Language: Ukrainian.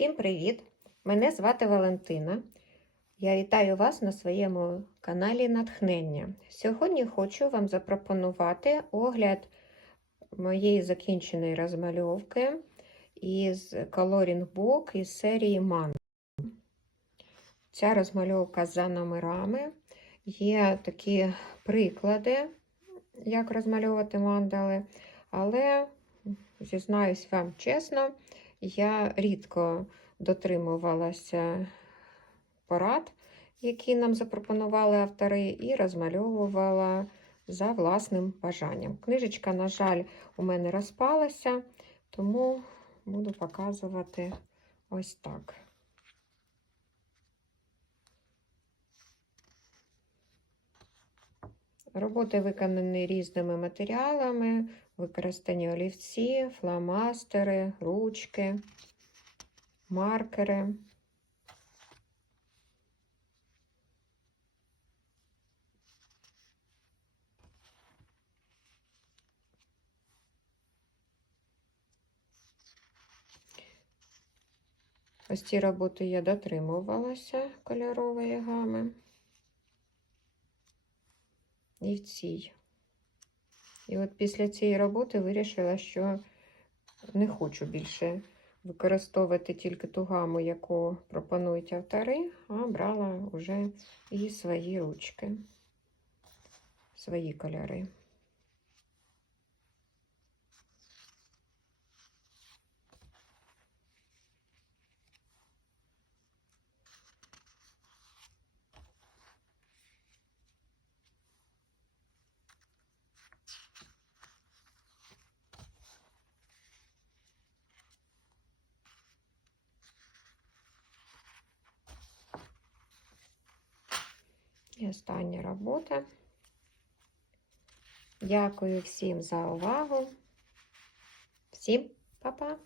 Всім привіт! Мене звати Валентина. Я вітаю вас на своєму каналі Натхнення. Сьогодні хочу вам запропонувати огляд моєї закінченої розмальовки із Coloring Book із серії Ман. Ця розмальовка за номерами. Є такі приклади, як розмальовувати мандали, але, зізнаюсь вам чесно, я рідко дотримувалася порад, які нам запропонували автори, і розмальовувала за власним бажанням. Книжечка, на жаль, у мене розпалася, тому буду показувати ось так. Роботи виконані різними матеріалами, використані олівці, фломастери, ручки, маркери. Ось ці роботи я дотримувалася кольорової гами. І в цій. І от після цієї роботи вирішила, що не хочу більше використовувати тільки ту гаму, яку пропонують автори, а брала вже і свої ручки, свої кольори. Остання робота. Дякую всім за увагу. Всім па-па!